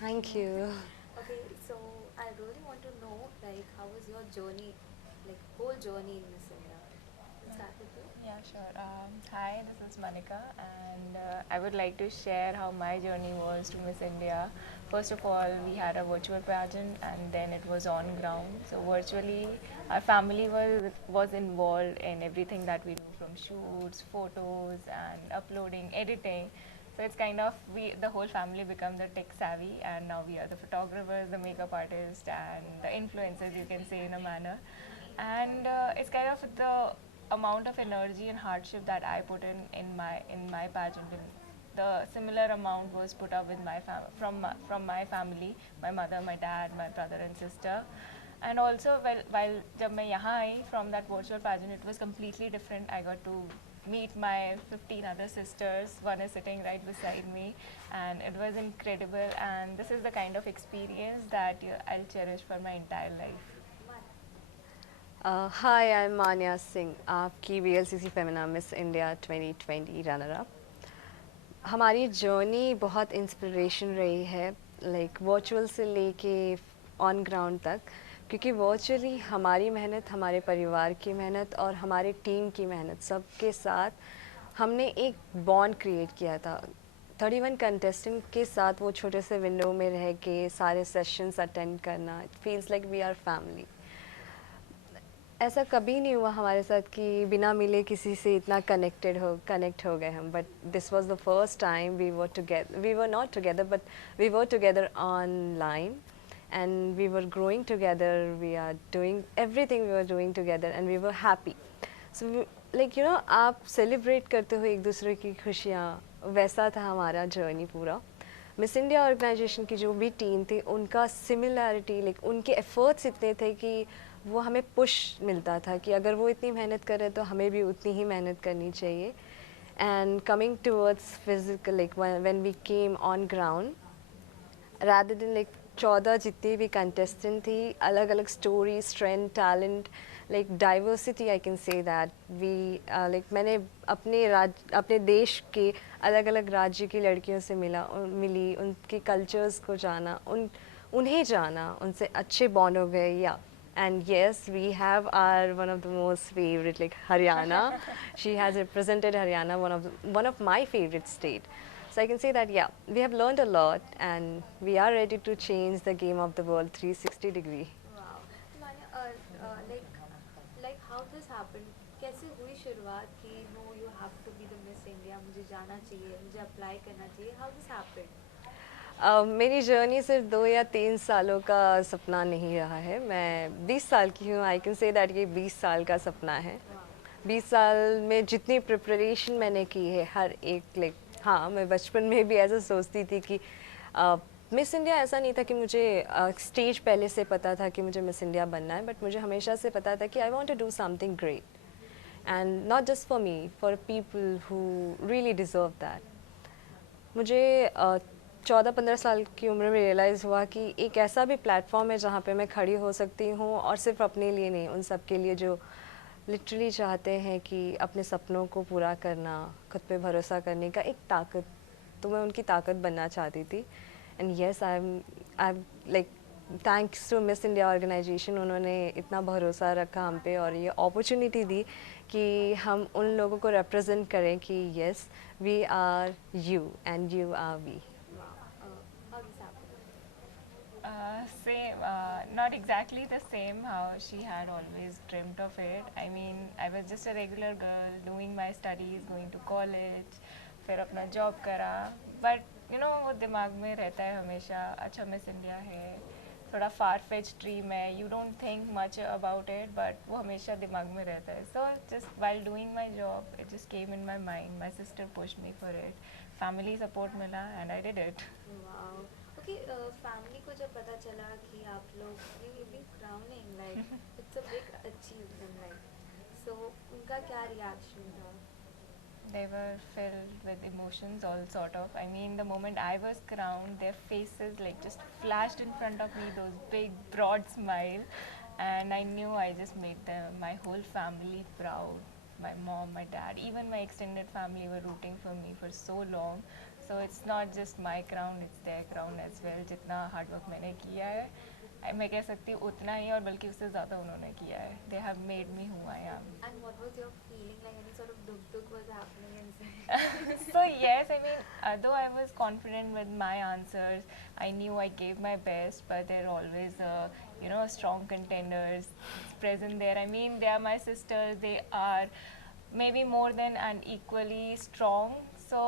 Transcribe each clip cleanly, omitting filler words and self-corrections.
Thank you. Okay, so I really want to know, like, how was your journey, like, whole journey in Miss India? Let's start with you. Yeah, sure. Hi, this is Manika, and I would like to share how my journey was to Miss India. First of all, we had a virtual pageant, and then it was on ground. So virtually, our family was involved in everything that we do, from shoots, photos, and uploading, editing. So it's kind of we the whole family become the tech savvy, and now we are the photographers, the makeup artists, and the influencers. You can say in a manner, and it's kind of the amount of energy and hardship that I put in my pageant. And the similar amount was put up with from my family, my mother, my dad, my brother and sister. And also, while जब मैं यहाँ आई from that virtual pageant, it was completely different. I got to meet my 15 other sisters. One is sitting right beside me, and it was incredible. And this is the kind of experience that I'll cherish for my entire life. Hi, I'm Manya Singh, आपकी VLCC Femina Miss India 2020 runner up. हमारी journey बहुत inspiration रही है, like virtual से लेके on ground तक, क्योंकि virtually हमारी मेहनत, हमारे परिवार की मेहनत और हमारे टीम की मेहनत सबके साथ हमने एक बॉन्ड क्रिएट किया था. 31 कंटेस्टेंट के साथ वो छोटे से विंडो में रह के सारे सेशंस अटेंड करना, it feels like we are family. ऐसा कभी नहीं हुआ हमारे साथ कि बिना मिले किसी से इतना कनेक्ट हो गए हम. But this was the first time we were not together, but we were together online, and we were growing together, we are doing everything we were doing together, and we were happy. So like you know, आप celebrate करते हो एक दूसरे की खुशियाँ, वैसा था हमारा जर्नी पूरा. मिस इंडिया ऑर्गेनाइजेशन की जो भी टीम थी, उनका सिमिलैरिटी, लाइक उनके एफर्ट्स इतने थे कि वो हमें पुश मिलता था कि अगर वो इतनी मेहनत कर रहे तो हमें भी उतनी ही मेहनत करनी चाहिए. And coming towards physical, like when we came on ground, rather than like 14 जितनी भी कंटेस्टेंट थी, अलग अलग story, strength, talent, like diversity, I can say that we like मैंने अपने देश के अलग अलग राज्य की लड़कियों से मिली, उनके कल्चर्स को जाना, उन्हें जाना, उनसे अच्छे बॉन्ड हो गए. या and yes, we have our one of the most favorite, like Haryana. She has represented Haryana, one of my favorite state. So I can say that, yeah, we have learned a lot, and we are ready to change the game of the world 360 degree. Wow. So Manya, like how this happened? कैसे हुई शुरुआत कि no, you have to be the Miss India, मुझे जाना चाहिए, मुझे apply करना चाहिए. How this happened? मेरी जर्नी सिर्फ 2 या 3 सालों का सपना नहीं रहा है. मैं 20 साल की हूँ. आई कैन से दैट ये 20 साल का सपना है. Wow. 20 साल में जितनी प्रिपरेशन मैंने की है, हर एक, लाइक हाँ, मैं बचपन में भी ऐसा सोचती थी कि मिस इंडिया ऐसा नहीं था कि मुझे स्टेज पहले से पता था कि मुझे मिस इंडिया बनना है, बट मुझे हमेशा से पता था कि I want to do something great, and not just for me, for people who really deserve that. मुझे 14-15 साल की उम्र में रियलाइज़ हुआ कि एक ऐसा भी प्लेटफॉर्म है जहाँ पे मैं खड़ी हो सकती हूँ, और सिर्फ अपने लिए नहीं, उन सब के लिए जो लिटरली चाहते हैं कि अपने सपनों को पूरा करना, खुद पे भरोसा करने का एक ताकत. तो मैं उनकी ताकत बनना चाहती थी. And yes, I like thanks to Miss India organisation, उन्होंने इतना भरोसा रखा हम पे और ये अपॉर्चुनिटी दी कि हम उन लोगों को रिप्रेजेंट करें कि yes, we are you and you are we. Wow. How this happened? Same, not exactly the same how she had always dreamt of it. I mean, I was just a regular girl doing my studies, going to college, फिर अपना job करा. But वो दिमाग में रहता है हमेशा, अच्छा मिस इंडिया है, थोड़ा फार फेच ड्रीम है, you don't think much about it, but वो हमेशा दिमाग में रहता है. So just while doing my job it just came in my mind. My sister pushed me for it, family support मिला and I did it. Wow. Okay, family को जब पता चला कि आप लोग you've been crowning, like it's a big achievement, like so उनका क्या reaction था? They were filled with emotions, all sort of. I mean, the moment I was crowned, their faces like just flashed in front of me, those big, broad smile, and I knew I just made them, my whole family proud. My mom, my dad, even my extended family were rooting for me for so long. So it's not just my crown, it's their crown as well. जितना hard work मैंने किया है, मैं कह सकती हूँ उतना ही और बल्कि उससे ज़्यादा उन्होंने किया है. They have made me who I am. And what was your feeling like? Any sort of duk was happening inside? So yes, I mean, though I was confident with my answers, I knew I gave my best, but there are always, strong contenders present there. I mean, they are my sisters. They are maybe more than and equally strong. So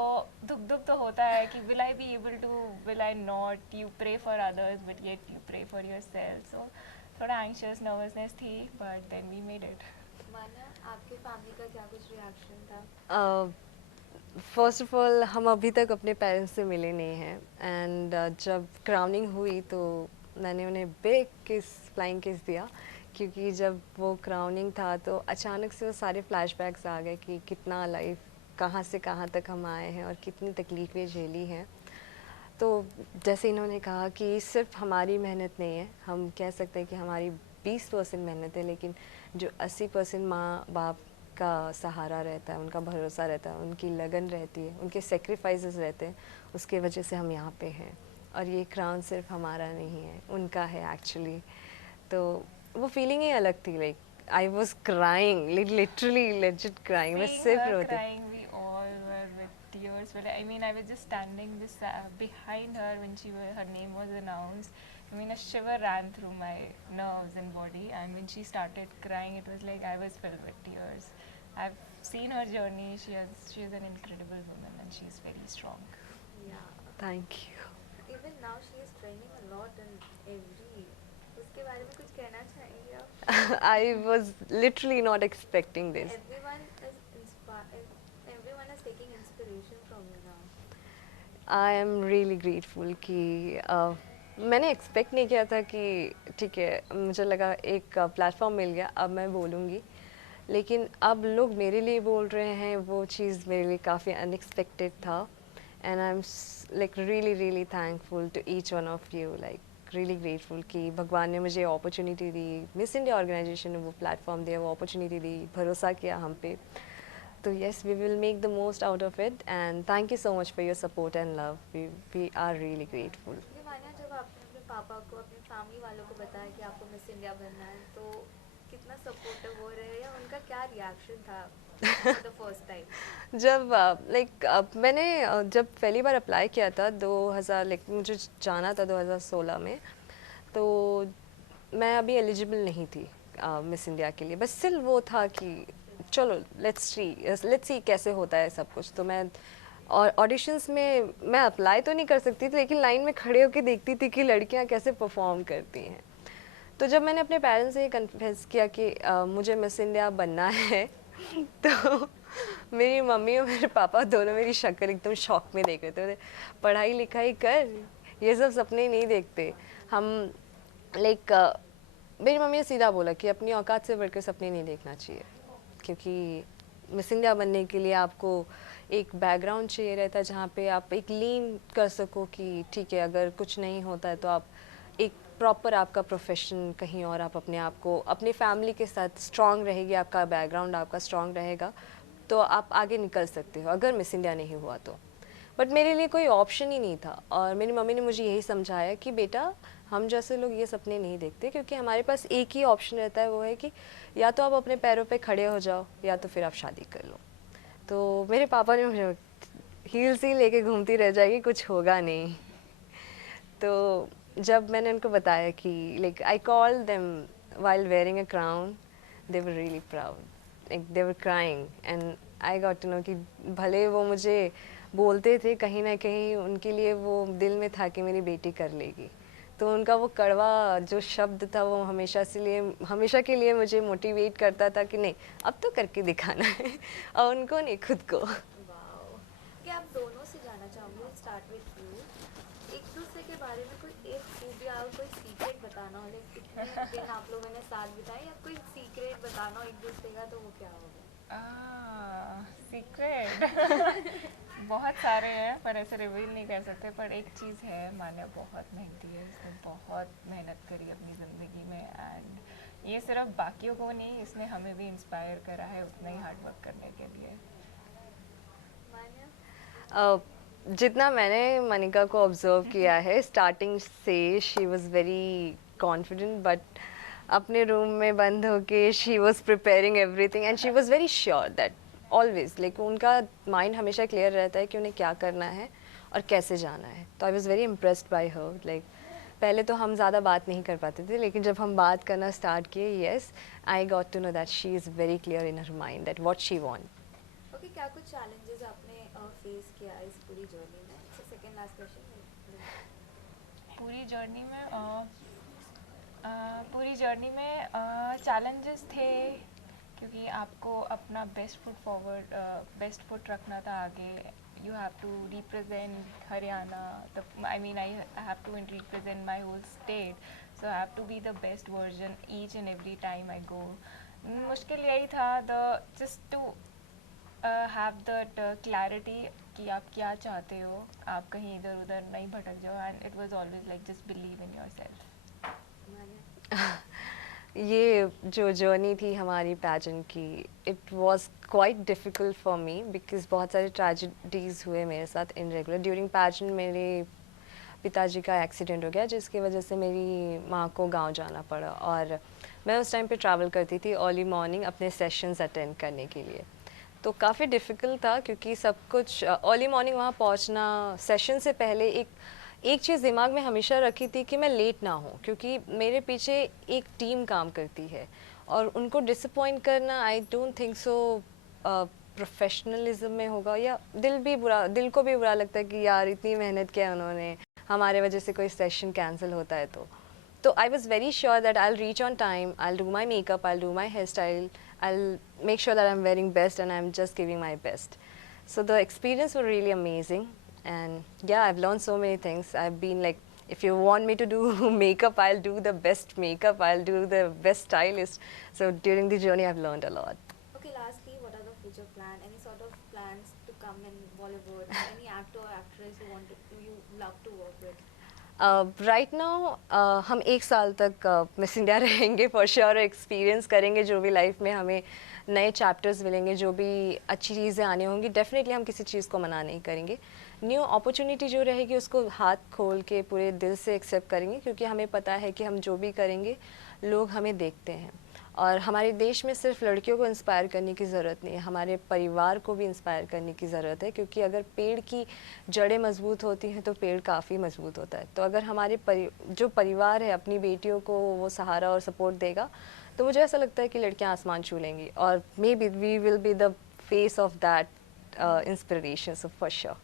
duk तो होता है कि will I be able to, will I not? You pray for others, but yet you pray for yourself. So थोड़ा anxious, nervousness थी, but then we made it. माना आपके family का क्या कुछ रिएक्शन था? फर्स्ट ऑफ ऑल हम अभी तक अपने पेरेंट्स से मिले नहीं हैं एंड जब क्राउनिंग हुई तो मैंने उन्हें बिग किस फ्लाइंग किस दिया क्योंकि जब वो क्राउनिंग था तो अचानक से वो सारे फ्लैशबैक्स आ गए कि कितना लाइफ कहाँ से कहाँ तक हम आए हैं और कितनी तकलीफ़ें झेली हैं. तो जैसे इन्होंने कहा कि सिर्फ हमारी मेहनत नहीं है, हम कह सकते हैं कि हमारी 20% मेहनत है, लेकिन जो 80% माँ बाप का सहारा रहता है, उनका भरोसा रहता है, उनकी लगन रहती है, उनके सेक्रीफाइसेस रहते हैं, उसके वजह से हम यहाँ पे हैं. और ये क्राउन सिर्फ हमारा नहीं है, उनका है एक्चुअली. तो वो फीलिंग ही अलग थी. Like I was crying, literally legit crying. मैं Seeing सिर्फ her रोती. crying, we all were with tears. But I mean, I was just standing behind her when her name was announced. I mean, a shiver ran through my nerves and body. And when she started crying, it was like I was filled with tears. I've seen her journey. She is an incredible woman, and she's very strong. Yeah. Thank you. Even now she is training a lot in every. उसके बारे में कुछ कहना चाहेंगे आप? I was literally not expecting this. Everyone is inspired. Everyone is taking inspiration from you now. I am really grateful कि मैंने expect नहीं किया था कि ठीक है, मुझे लगा एक प्लेटफॉर्म मिल गया, अब मैं बोलूँगी, लेकिन अब लोग मेरे लिए बोल रहे हैं, वो चीज़ मेरे लिए काफ़ी अनएक्सपेक्टेड था. And I am like really really thankful to each one of you. Like really grateful कि भगवान ने मुझे अपॉर्चुनिटी दी, मिस इंडिया ऑर्गेनाइजेशन ने वो प्लेटफॉर्म दिया, वो अपॉर्चुनिटी दी, भरोसा किया हम पे. So yes, we will make the most out of it, and thank you so much for your support and love. We are really grateful. ये माना जब आपने अपने पापा को, अपने फैमिली वालों को बताया कि आपको मिस इंडिया बनना है, तो कितना सपोर्टिव हो रहे हैं या उनका क्या रिएक्शन था द फर्स्ट टाइम? जब मैंने जब पहली बार अप्लाई किया था 2000, मुझे जाना था 2016 में, तो मैं अभी एलिजिबल नहीं थी मिस इंडिया के लिए. बस स्टिल वो था कि चलो लेट्स सी कैसे होता है सब कुछ. तो मैं और ऑडिशंस में मैं अप्लाई तो नहीं कर सकती थी, लेकिन लाइन में खड़े होकर देखती थी कि लड़कियां कैसे परफॉर्म करती हैं. तो जब मैंने अपने पेरेंट्स से ये कन्फेस किया कि मुझे मिस इंडिया बनना है तो मेरी मम्मी और मेरे पापा दोनों मेरी शक्ल एकदम शॉक में देख रहे थे. बोले, पढ़ाई लिखाई कर, ये सब सपने नहीं देखते हम. मेरी मम्मी ने सीधा बोला कि अपनी औकात से बढ़कर सपने नहीं देखना चाहिए, क्योंकि मिस इंडिया बनने के लिए आपको एक बैकग्राउंड चाहिए रहता है जहाँ पे आप एक लीन कर सको कि ठीक है, अगर कुछ नहीं होता है तो आप एक प्रॉपर आपका प्रोफेशन कहीं और, आप अपने आप को अपनी फैमिली के साथ स्ट्रांग रहेगी, आपका बैकग्राउंड आपका स्ट्रांग रहेगा तो आप आगे निकल सकते हो अगर मिस इंडिया नहीं हुआ तो. बट मेरे लिए कोई ऑप्शन ही नहीं था, और मेरी मम्मी ने मुझे यही समझाया कि बेटा, हम जैसे लोग ये सपने नहीं देखते, क्योंकि हमारे पास एक ही ऑप्शन रहता है, वो है कि या तो आप अपने पैरों पे खड़े हो जाओ या तो फिर आप शादी कर लो. तो मेरे पापा ने मुझे हील्स ही लेके घूमती रह जाएगी, कुछ होगा नहीं. तो जब मैंने उनको बताया कि like I call them while wearing a crown, they were really proud, like they were crying, and I got to know कि भले वो मुझे बोलते थे, कहीं ना कहीं उनके लिए वो दिल में था कि मेरी बेटी कर लेगी. तो उनका वो कड़वा जो शब्द था वो हमेशा के लिए मुझे मोटिवेट करता था कि नहीं, अब तो करके दिखाना है, और उनको नहीं, खुद को. वाओ. कि आप दोनों से जानना चाहूँगी, स्टार्ट विथ यू. एक दूसरे के बारे में कोई एक खूबी या कोई सीक्रेट बताना हो, लाइक कितने दिन आप लोगों ने साथ बिताए, या कोई सीक्रेट बताना हो एक दूसरे का, तो वो क्या होगा? सीक्रेट बहुत सारे हैं पर ऐसे रिवील नहीं कर सकते. पर एक चीज़ है, मान्या बहुत मेहनती है, इसने बहुत मेहनत करी अपनी ज़िंदगी में, एंड ये सिर्फ बाकियों को नहीं, इसने हमें भी इंस्पायर करा है उतना ही हार्ड वर्क करने के लिए. मान्या? जितना मैंने मनिका को ऑब्जर्व किया है स्टार्टिंग से she was very confident but अपने रूम में बंद होके she was preparing everything and she was very sure that always like उनका माइंड हमेशा क्लियर रहता है कि उन्हें क्या करना है और कैसे जाना है. तो I was very impressed by her. Like पहले तो हम ज़्यादा बात नहीं कर पाते थे लेकिन जब हम बात करना स्टार्ट किए yes I got to know that she is very clear in her mind that what she want. Okay, क्या कुछ चैलेंजेस आपने फेस किया इस पूरी जर्नी में? Second last question. पूरी जर्नी में चैलेंजेस थे क्योंकि आपको अपना बेस्ट फुट रखना था आगे. You have to represent Haryana. I mean, I have to represent my whole state. So I have to be the best version each and every time I go. मुश्किल यही था just to have that clarity कि आप क्या चाहते हो, आप कहीं इधर उधर नहीं भटक जाओ. And it was always like just believe in yourself. ये जो जर्नी थी हमारी पैजेंट की it was quite difficult for me because बहुत सारे ट्रेजेडीज़ हुए मेरे साथ इन रेगुलर. ड्यूरिंग पैजेंट मेरे पिताजी का एक्सीडेंट हो गया जिसकी वजह से मेरी माँ को गांव जाना पड़ा और मैं उस टाइम पे ट्रैवल करती थी अर्ली मॉर्निंग अपने सेशंस अटेंड करने के लिए. तो काफ़ी डिफ़िकल्ट था क्योंकि सब कुछ अर्ली मॉर्निंग वहाँ पहुँचना. सेशन से पहले एक चीज़ दिमाग में हमेशा रखी थी कि मैं लेट ना हूँ क्योंकि मेरे पीछे एक टीम काम करती है और उनको डिसअपॉइंट करना I don't think so professionalism में होगा. या दिल को भी बुरा लगता है कि यार इतनी मेहनत किया उन्होंने, हमारे वजह से कोई सेशन कैंसिल होता है. तो I was very sure that I reach on time, I do my makeup, I do my hair style, I make sure that I am wearing best and I am just giving my best. So the experience was really amazing and yeah, I've learned so many things. I've been like, if you want me to do makeup, I'll do the best makeup, I'll do the best stylist. So during the journey I've learned a lot. Okay, lastly, what are the future plan? Any sort of plans to come in Bollywood? Any actor or actress you love to work with? Right now हम एक साल तक miss India रहेंगे for sure. Experience करेंगे जो भी life में हमें नए चैप्टर्स मिलेंगे, जो भी अच्छी चीज़ें आनी होंगी. डेफिनेटली हम किसी चीज़ को मना नहीं करेंगे. न्यू अपॉर्चुनिटी जो रहेगी उसको हाथ खोल के पूरे दिल से एक्सेप्ट करेंगे क्योंकि हमें पता है कि हम जो भी करेंगे लोग हमें देखते हैं. और हमारे देश में सिर्फ लड़कियों को इंस्पायर करने की ज़रूरत नहीं है, हमारे परिवार को भी इंस्पायर करने की ज़रूरत है क्योंकि अगर पेड़ की जड़ें मजबूत होती हैं तो पेड़ काफ़ी मजबूत होता है. तो अगर हमारे जो परिवार है अपनी बेटियों को वो सहारा और सपोर्ट देगा तो मुझे ऐसा लगता है कि लड़कियां आसमान छू लेंगी और maybe we will be the face of that inspiration. So for sure.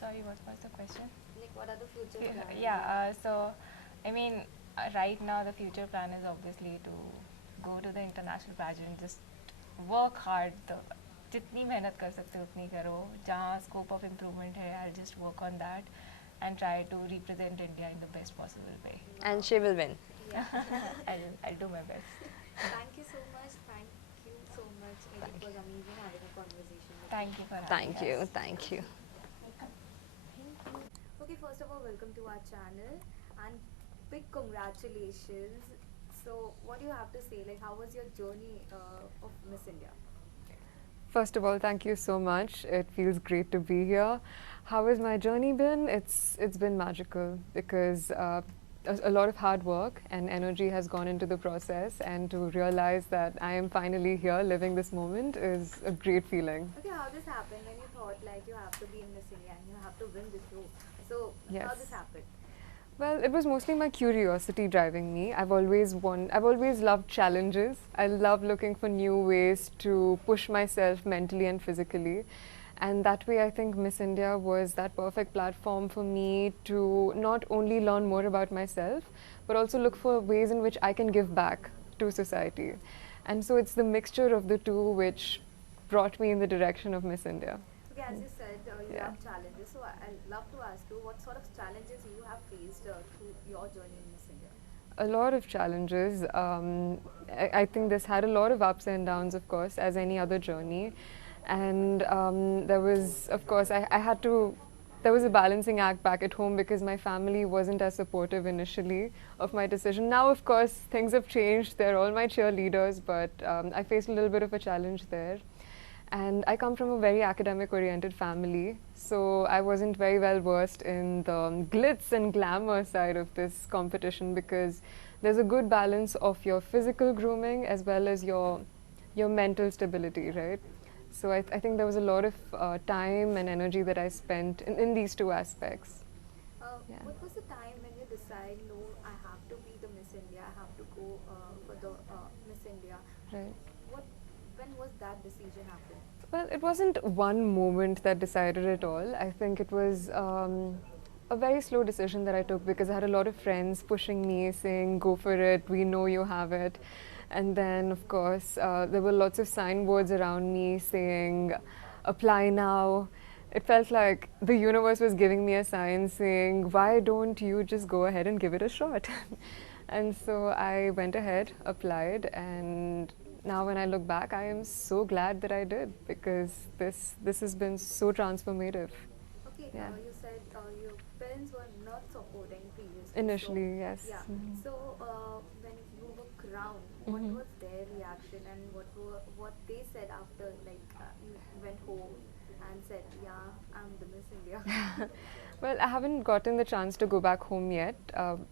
Sorry, what was the question? Like, what are the future plans? So I mean, right now the future plan is obviously to go to the international pageant, just work hard. जितनी मेहनत कर सकते हो उतनी करो. जहाँ scope of improvement है, I'll just work on that and try to represent India in the best possible way. And she will win. Yeah. I'll do my best. Thank you so much. Thank you so much. It was amazing having a conversation with you. Thank you for having Thank you. us. Thank you. Okay, first of all, welcome to our channel and big congratulations. So, what do you have to say? Like, how was your journey of Miss India? First of all, thank you so much. It feels great to be here. How has my journey been? It's been magical because a lot of hard work and energy has gone into the process, and to realize that I am finally here living this moment is a great feeling. Okay, how this happened when you thought like you have to be in Miss India and you have to win this role? So, how Yes. this happened? Well, it was mostly my curiosity driving me. I've always loved challenges. I love looking for new ways to push myself mentally and physically. And that way I think Miss India was that perfect platform for me to not only learn more about myself, but also look for ways in which I can give back to society. And so it's the mixture of the two which brought me in the direction of Miss India. Okay, as you said, you Yeah. have challenges. So, I'd love to ask you what sort of challenges you have faced through your journey in Miss India? A lot of challenges. I think this had a lot of ups and downs, of course, as any other journey. And there was, of course, I had to, there was a balancing act back at home because my family wasn't as supportive initially of my decision. Now, of course, things have changed. They're all my cheerleaders, but I faced a little bit of a challenge there. And I come from a very academic oriented family, so I wasn't very well versed in the glitz and glamour side of this competition, because there's a good balance of your physical grooming as well as your mental stability, right? So I think there was a lot of time and energy that I spent in these two aspects. Yeah. What was the time when you decide, no, I have to be the Miss India, I have to go for the Miss India? Right. What, when was that decision happened? Well, it wasn't one moment that decided it all. I think it was a very slow decision that I took, because I had a lot of friends pushing me, saying, go for it, we know you have it. And then, of course, there were lots of signboards around me saying, apply now. It felt like the universe was giving me a sign saying, why don't you just go ahead and give it a shot? And so I went ahead, applied, and now when I look back, I am so glad that I did, because this has been so transformative. Okay, Yeah. you said your parents were not supporting previously. Initially, yes. Yeah. Mhm. So when you were crowned, what Mhm. was their reaction, and what they said after, like you went home and said, yeah, I'm the Miss India. Well, I haven't gotten the chance to go back home yet.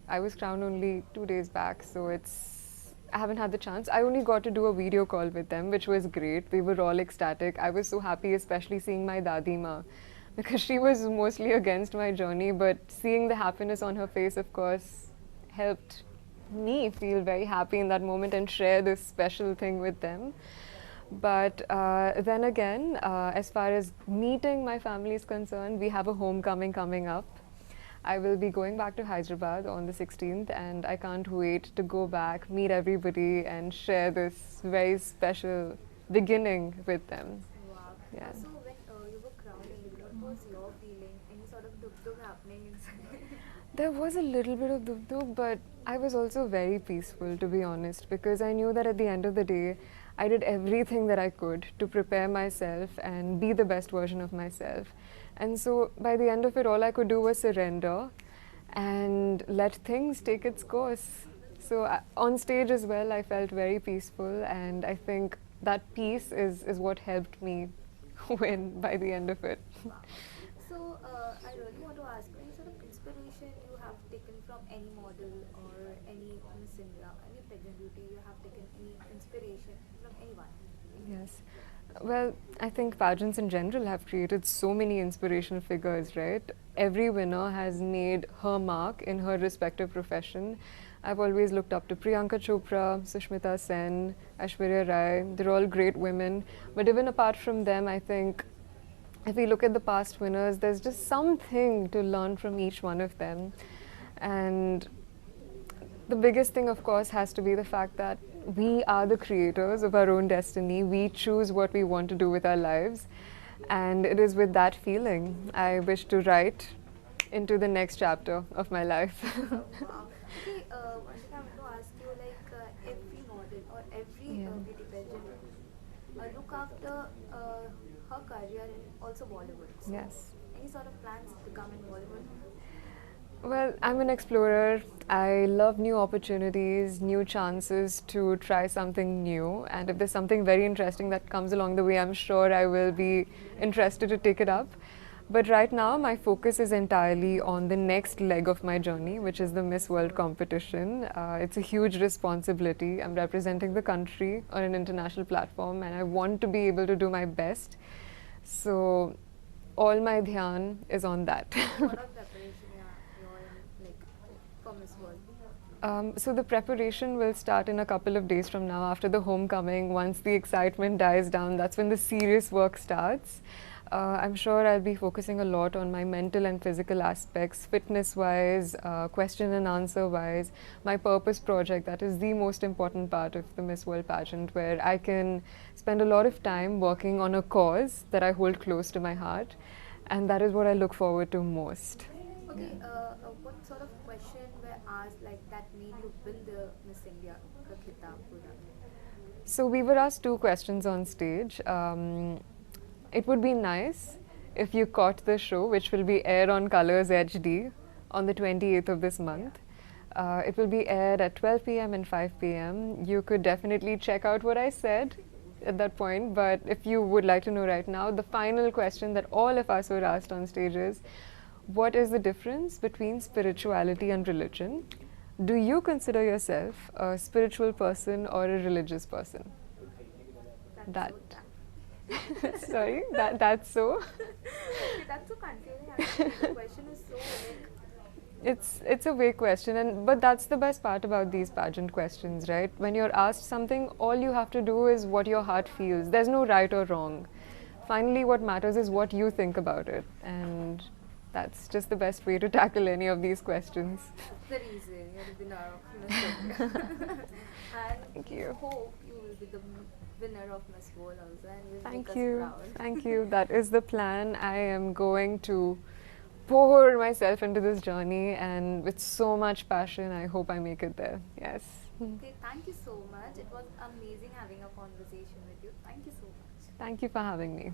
I was crowned only 2 days back, so I haven't had the chance. I only got to do a video call with them, which was great. They were all ecstatic. I was so happy, especially seeing my Dadi Ma, because she was mostly against my journey, but seeing the happiness on her face, of course, helped me feel very happy in that moment and share this special thing with them. But then again, as far as meeting my family is concerned, we have a homecoming coming up. I will be going back to Hyderabad on the 16th, and I can't wait to go back, meet everybody, and share this very special beginning with them. Wow. Yeah. So when you were crowning, what was your feeling? Any sort of duk happening inside? There was a little bit of duk, but I was also very peaceful, to be honest, because I knew that at the end of the day, I did everything that I could to prepare myself and be the best version of myself. And so by the end of it, all I could do was surrender and let things take its course. So on stage as well, I felt very peaceful, and I think that peace is what helped me win by the end of it. Wow. So I really want to ask you, any sort of inspiration you have taken from any model or any Miss India, any pageant beauty, you have taken any inspiration from anyone? Yes. Well, I think pageants in general have created so many inspirational figures, right? Every winner has made her mark in her respective profession. I've always looked up to Priyanka Chopra, Sushmita Sen, Aishwarya Rai. They're all great women. But even apart from them, I think if we look at the past winners, there's just something to learn from each one of them. And the biggest thing, of course, has to be the fact that we are the creators of our own destiny. We choose what we want to do with our lives. And it is with that feeling I wish to write into the next chapter of my life. Wow. Okay, one thing I want to ask you, like every model or every Yeah. beauty pageant look after her career in also Bollywood. So Yes. any sort of plans to come in Bollywood? Well, I'm an explorer. I love new opportunities, new chances to try something new. And if there's something very interesting that comes along the way, I'm sure I will be interested to take it up. But right now, my focus is entirely on the next leg of my journey, which is the Miss World competition. It's a huge responsibility. I'm representing the country on an international platform, and I want to be able to do my best. So, all my dhyan is on that. What are preparation you're in, like for Miss World? So the preparation will start in a couple of days from now after the homecoming. Once the excitement dies down, that's when the serious work starts. I'm sure I'll be focusing a lot on my mental and physical aspects, fitness-wise, question and answer-wise. My purpose project, that is the most important part of the Miss World pageant, where I can spend a lot of time working on a cause that I hold close to my heart. And that is what I look forward to most. Okay, what sort of question were asked like that made you win the Miss India Khitab Pura? So we were asked two questions on stage. It would be nice if you caught the show, which will be aired on Colors HD on the 28th of this month. It will be aired at 12 p.m. and 5 p.m. You could definitely check out what I said at that point, but if you would like to know right now, the final question that all of us were asked on stage is, what is the difference between spirituality and religion? Do you consider yourself a spiritual person or a religious person? That's That. so tough. Sorry, that's so. Okay, that's so confusing. Actually, the question is so like. It's a vague question, and but that's the best part about these pageant questions, right? When you're asked something, all you have to do is what your heart feels. There's no right or wrong. Finally, what matters is what you think about it, and that's just the best way to tackle any of these questions. The reason you're the winner of Miss India. And Thank we you. hope you will be the winner of Miss World also and you'll Thank make us you. proud. Thank you. That is the plan. I am going to pour myself into this journey, and with so much passion, I hope I make it there. Yes. Okay, thank you so much. It was amazing having a conversation with you. Thank you so much. Thank you for having me.